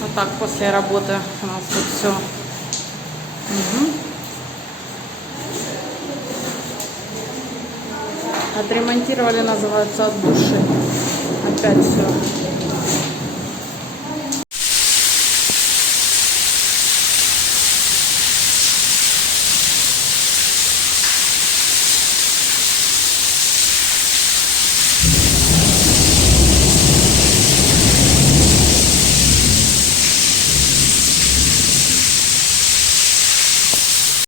Вот так после работы у нас тут все. Угу. Отремонтировали, называется, от души. Опять все.